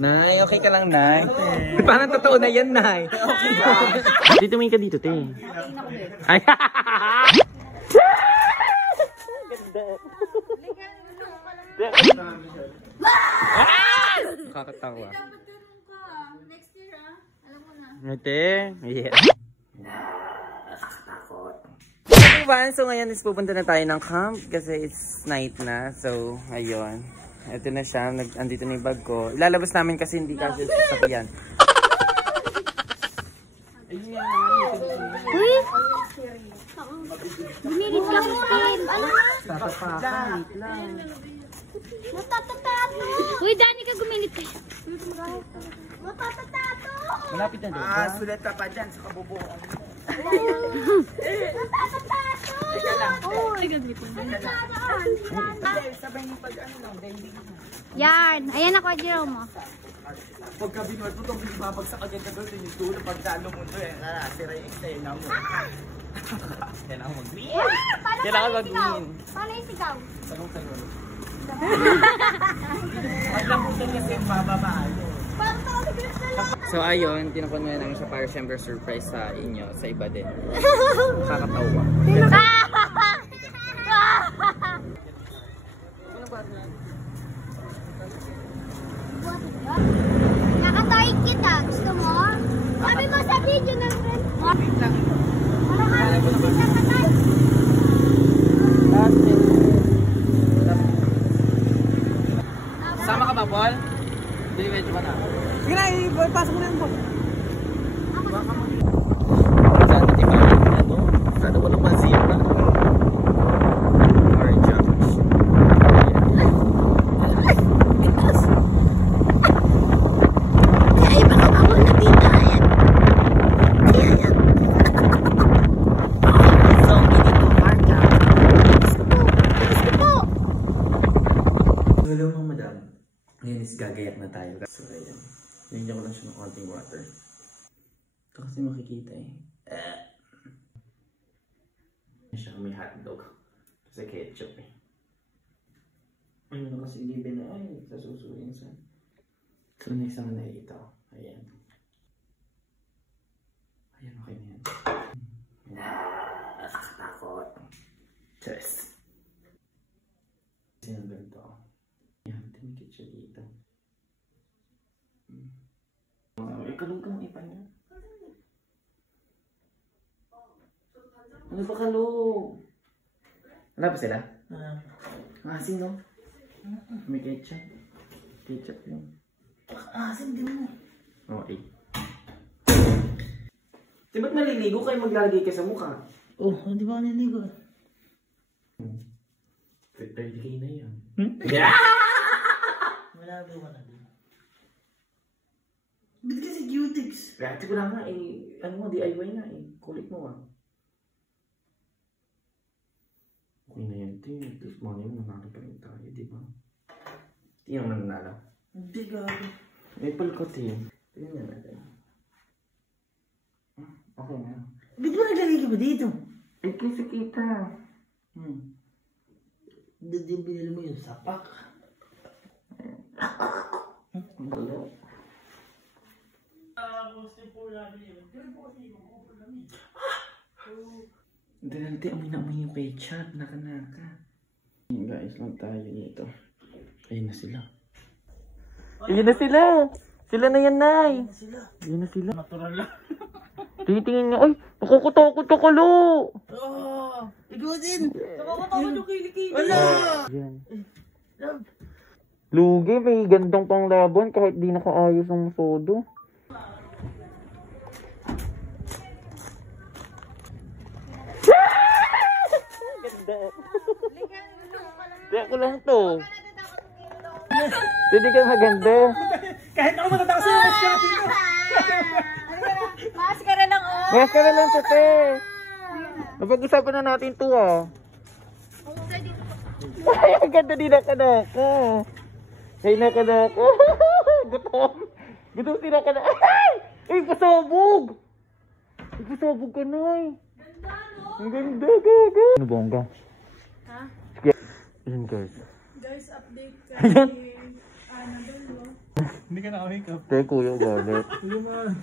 Nay, okay ka lang, Nay? Parang totoo na yan, Nay. Okay ka. Dito tumingin ka dito, te. Ay, ganda. Nakakatawa. Next year, alam ko na. Ate, yeah. Nakakatakot. So ngayon is pupunta na tayo ng camp kasi it's night na. So, ayun. Ito na siya. Andito na yung bag ko. Ilalabas namin kasi hindi kasi sasakyan. Gumilit ka mo, Kim. Ano na? Tatapakan. Matatato. Uy, Dani ka gumilit ka. Matatato. Malapit na doon. Sulat ka pa dyan sa kabubuan. Matatato. Oo, ay gagawin ko. Sabay yung pag-ano lang, bending. Yan. Ayan ako, Jerome mo. Pagka binuhat mo itong mabagsak agad na doon, yung dulo pagdalo mo doon. Sira yung external mo. Kailangan mag-win. Kailangan mag-win. Paano yung sigaw? Talong-talong. Paglamutan kasi yung bababa. So ayun, tinapon mo namin siya para syempre surprise sa inyo, sa iba din. Nakakatawa. Nakataig kita. Gusto mo? Sabi mo sa video ng friend. Marami hindi nakataig. Sama ka ba, Paul? Dili-medyo ba na? Sige na, pasok mo na yung ball. Saan natin ba? Sana wala pansin pa. Orange jumpers. Kaya baka ako nakita yan. Kaya yan. So, hindi ko marka. Gusto po. Hello mga madam. Ngayon is gagayak na tayo. So ayan. Nagyan ko lang siya ng konting water. Ito kasi makikita eh. Siya may hotdog. Kasi ketchup eh. Ano na kasi libe na ay sasusuin sa. So next naman nakikita ko. Ayan. Ayan, okay na yan. Nakakatakot. Cheers. Sinagal to. Ayan, tumikit siya dito. Ikalong ka ng ipa niya. Ano ba kalong? Wala ba sila? Asin no? May ketchup. Ketchup yun. Asin din mo. Okay. Di ba't naliligo kayo maglalagay ka sa mukha? Oh, hindi ba ako naligo? 30k na yan. Malabo ka na din. Ba't kasi cutics? Dati ko lang nga eh. Ano mo, DIY nga eh. Kulit mo ah. Okay na yan, te. Tapos mga yun, manalo pa rin tayo, di ba? Di yung mananalo. Hindi gabi. May palkot eh. Tignan nga natin. Okay na. Ba't mo naglalagay ba dito? Eh, kasi kita. Doon yung binili mo yung sapak. Malo. Dahil amoy na amoy yung ketchup. Naka-naka. Ayan guys, lang tayo dito. Ayun na sila. Ayun na sila! Sila na yan, Nay! Ayun na sila. Natural lang. Titingin nga. Ay! Nakukutakot ka kalo! Oh! Ikaw din! Nakakatakot yung kilikili! Wala! Yan. Lugi, may gandang panglaban kahit di nakaayos ang sodo. Ganda. Di ako lang to. Hindi ka maganda. Kahit ako matatakot sa'yo, mas ka dito! Maskara lang, oh. Maskara lang sa te. Napag-usapan na natin to ah. Ay, ang ganda din naka-naka. Ay, naka-naka. Gutom. Gutom din naka-naka. Ay, pasabog. Ay, pasabog ka na eh. Ganda, no? Ang ganda, gaga. Ano bongga? Ha? Sige. Ayan guys. Guys, update kay Ayan. Annabelle, no? Hindi ka naka-makeup. Te, kuya, galit.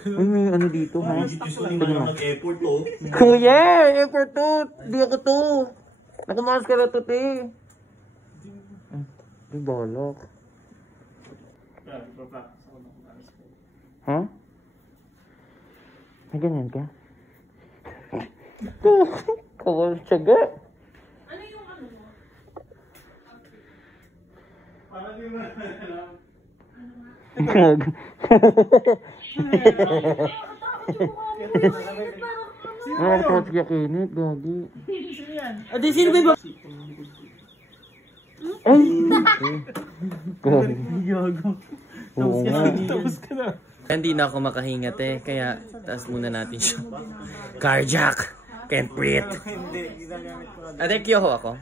Uy, may ano dito, ha? Usually man lang nag-effort to. Kuya, effort to. Di ako to. Nakamaskara to, te. Di balak. Ha? May ganyan ka? Kawal tiyaga. Ano yung ano mo? Para di mo alam. Nakakatakot siya kinit, gagi. Adi, sino ba? Ay! Gago. Oo nga. Tapos ka na. Hindi na ako makahingat eh, kaya taas muna natin siya. Carjack! Can't breathe! Ate, kiyoho ako.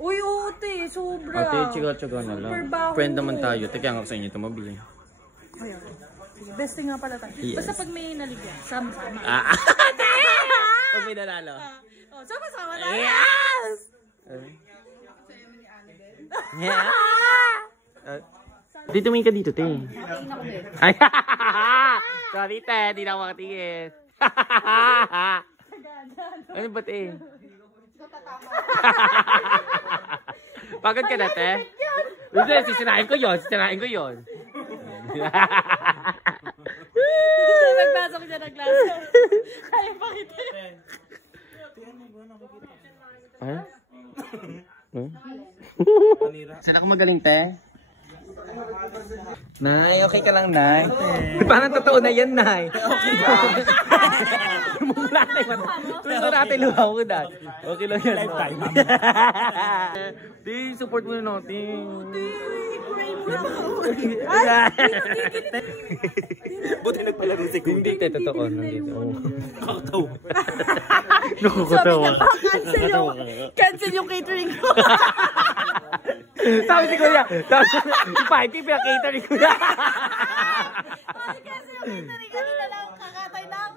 Uy, oo, te. Sobra. Ate, chiga-chiga na lang. Super baho. Friend naman tayo. Teka nga ako sa inyo tumabili. Ayun. Sige, best thing nga pala tayo. Yes. Basta pag may naligyan, sama-sama. Ate! Pag may nanalo. Oh, sama-sama tayo. Yes! Yeah! Dito tumingin ka dito, te. Ay, sorry, te. Di na ako makatingin. Ano ba, te? Pagod ka na, te? Hindi, sisirain ko yun. Sisirain ko yun. Nagpasok siya ng glass. Kaya pa kita yun. Ay? Saan ako magaling, te? Nay, okay ka lang, Nay? Parang totoo na yan, Nay. Okay ba? Mula tayo. Tuwing natin luhaw ko na. Okay lang yan. Lifetime. Di, support mo na natin. Buti nagpalaro si Kuya. Hindi, te, totoo. Nandito. Kakatawa. Nakakatawa. Cancel yung catering ko. Sabi si Kuya, yung 5K pinaka-catering ko na. Cancel yung catering ko. Kanina lang, kakatay lang.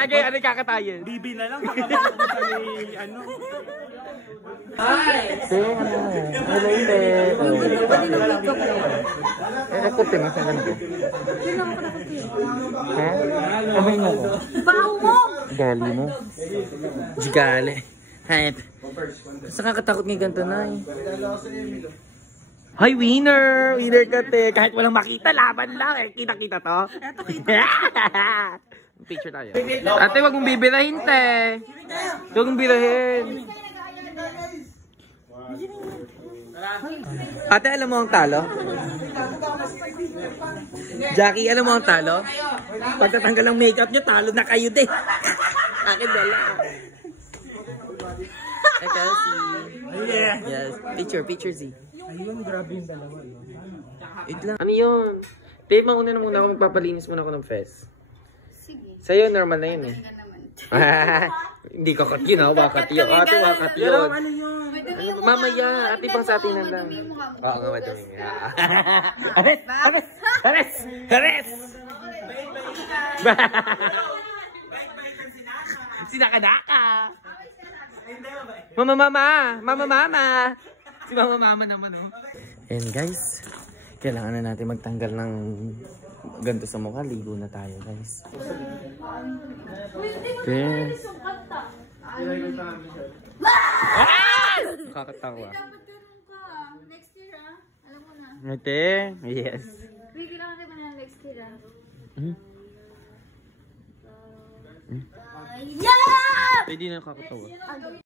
Agay, ano yung kakatayin? Bibi na lang. Kakatawa sa ano. Te, ano? Hello, te. Ako, te, mas ganito. Ha? Kamay mo ko. Baho mo! Gali mo. Gali. Hayat. Basta kakatakot ng ganito na eh. Hi, winner! Winner ka, te. Kahit walang makita, laban lang eh. Kita-kita to. Eto, kita. Picture tayo. Ate, wag mong bibirahin, te. Wag mong bibirahin. Ate, alam mo ang talo? Jackie, alam mo ang talo? Pagtatanggal ng makeup nyo, talo na kayo, de. Akin dala. Hey, Kelsey. Yeah. Yes. Picture, Z. Ayun, grabe yung dalawa. Wait lang. Ano yun? Dave, mauna na muna ako. Magpapalinis muna ako ng fest. Sige. Sa'yo, normal na yun eh. Ka naman. Hindi ka cut yun, ha? Wakat yun. Ate, wakat yun. Ano yun? Mamaya, ate pang sa atin na lang. Oo nga, madumi nga. Hares! Sinakanaka! Mama! Si mama naman, oh. And guys, kailangan na natin magtanggal ng ganito sa mukha. Ligo na tayo, guys. Okay. Kakatawa. Dapat ganun ka. Next year alam mo na. Ate, yes. Wait, kailangan naman na next year Hmm? Yeah! Pwede na kakatawa.